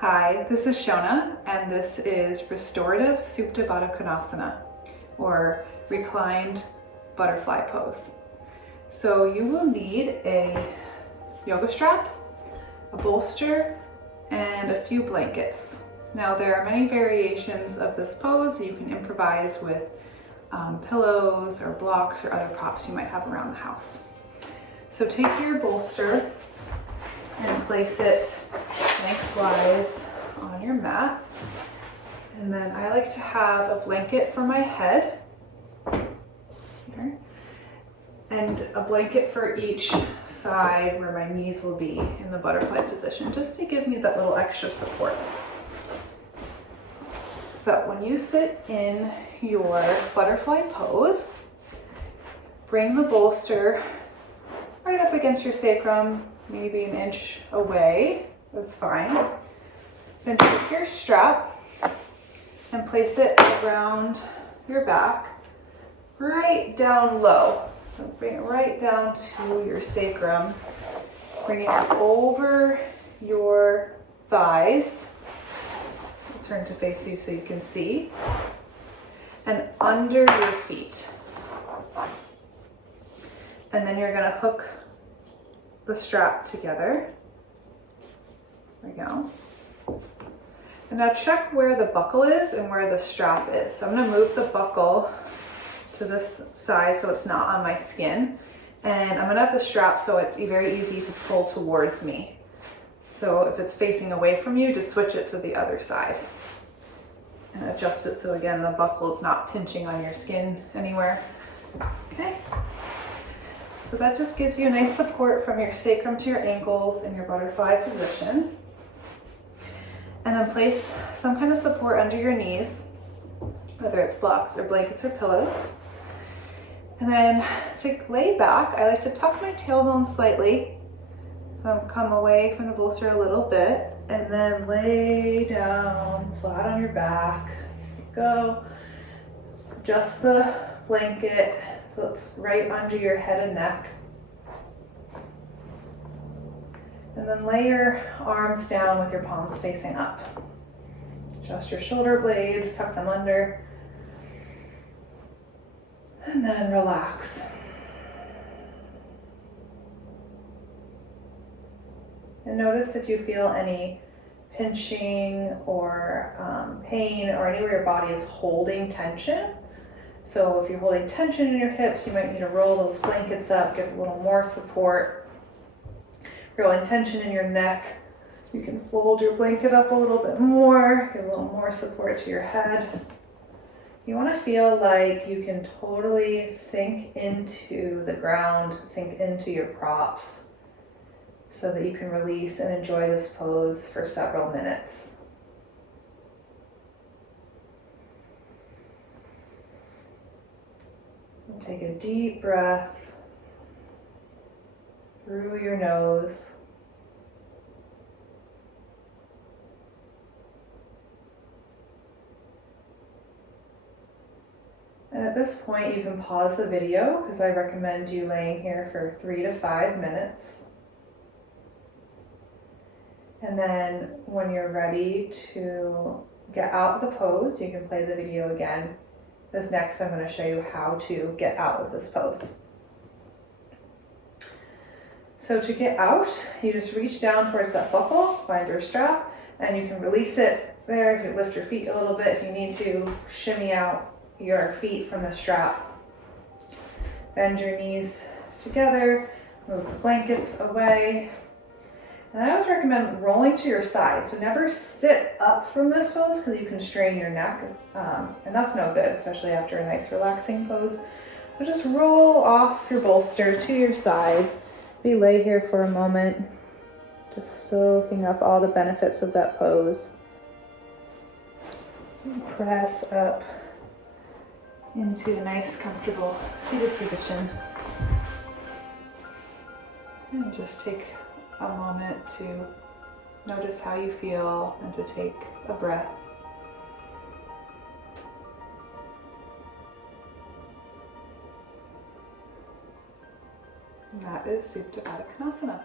Hi, this is Shona, and this is Restorative Supta Baddha Konasana, or Reclined Butterfly Pose. So you will need a yoga strap, a bolster, and a few blankets. Now there are many variations of this pose. You can improvise with pillows or blocks or other props you might have around the house. So take your bolster and place it lengthwise on your mat. And then I like to have a blanket for my head here, and a blanket for each side where my knees will be in the butterfly position, just to give me that little extra support. So when you sit in your butterfly pose, bring the bolster right up against your sacrum, maybe an inch away, that's fine. Then take your strap and place it around your back, right down low. So bring it right down to your sacrum. Bring it over your thighs. I'll turn to face you so you can see. And under your feet. And then you're gonna hook the strap together. There we go. And now check where the buckle is and where the strap is. So I'm gonna move the buckle to this side so it's not on my skin. And I'm gonna have the strap so it's very easy to pull towards me. So if it's facing away from you, just switch it to the other side. And adjust it so again, the buckle is not pinching on your skin anywhere. Okay. So that just gives you a nice support from your sacrum to your ankles in your butterfly position. And then place some kind of support under your knees, whether it's blocks or blankets or pillows. And then to lay back, I like to tuck my tailbone slightly. So I'm come away from the bolster a little bit, and then lay down flat on your back. There you go. Adjust the blanket so it's right under your head and neck. And then lay your arms down with your palms facing up. Adjust your shoulder blades, tuck them under. And then relax. And notice if you feel any pinching or pain or anywhere your body is holding tension. So if you're holding tension in your hips, you might need to roll those blankets up, give a little more support. If you're holding tension in your neck, you can fold your blanket up a little bit more, give a little more support to your head. You want to feel like you can totally sink into the ground, sink into your props, so that you can release and enjoy this pose for several minutes. And take a deep breath through your nose. And at this point, you can pause the video because I recommend you laying here for 3 to 5 minutes. And then when you're ready to get out of the pose, you can play the video again. This next, I'm going to show you how to get out of this pose. So to get out, you just reach down towards that buckle, find your strap, and you can release it there. If you lift your feet a little bit, if you need to, shimmy out your feet from the strap. Bend your knees together, move the blankets away. And I always recommend rolling to your side. So never sit up from this pose because you can strain your neck. And that's no good, especially after a nice relaxing pose. So just roll off your bolster to your side. We lay here for a moment, just soaking up all the benefits of that pose. And press up into a nice, comfortable seated position. And just take a moment to notice how you feel and to take a breath. And that is Supta Baddha Konasana.